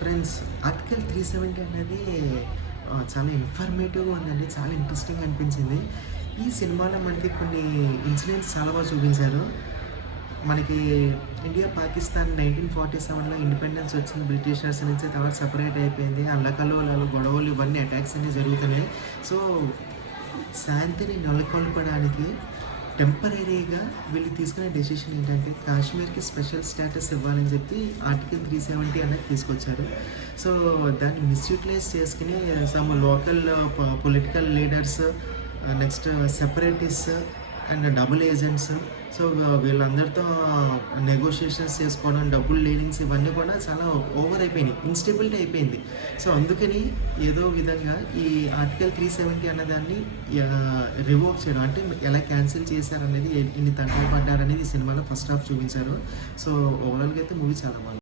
Friends, article 370 అనేది చాలా ఇన్ఫర్మేటివ్‌గా ఉందండి. చాలా ఇంట్రెస్టింగ్‌గా అనిపించింది. ఈ సినిమాలో మనకి కొన్ని ఇన్సిడెంట్స్ చాలా బాగా చూపించారు. మనకి ఇండియా, పాకిస్తాన్ 1947లో ఇండిపెండెన్స్ వచ్చింది బ్రిటిషర్స్ నుంచి. తర్వాత సెపరేట్ అయిపోయింది. అల్లకల్లోలాలు, గొడవలు ఇవన్నీ అటాక్స్ అన్నీ జరుగుతున్నాయి. సో, శాంతిని నెలకొల్పడానికి టెంపరరీగా వీళ్ళు తీసుకునే డెసిషన్ ఏంటంటే, కాశ్మీర్‌కి స్పెషల్ స్టేటస్ ఇవ్వాలని చెప్పి ఆర్టికల్ 370 అనేది తీసుకొచ్చారు. సో, దాన్ని మిస్‌యూటిలైజ్ చేసుకొని some local political leaders, next separatists and double agents, so వీళ్ళందరితో నెగోషియేషన్స్ చేసుకోవడం, డబ్బులు డీలింగ్స్ ఇవన్నీ కూడా చాలా ఓవర్ అయిపోయినాయి. ఇన్‌స్టెబిలిటీ అయిపోయింది. సో, అందుకని ఏదో విధంగా ఈ ఆర్టికల్ 370 అన్నదాన్ని రివోక్ చేయడం, అంటే ఎలా క్యాన్సిల్ చేశారనేది, ఎన్ని తంటలు పడ్డారనేది ఈ సినిమాలో ఫస్ట్ హాఫ్ చూపించారు. సో, ఓవరాల్‌గా అయితే మూవీ చాలా బాగుంది.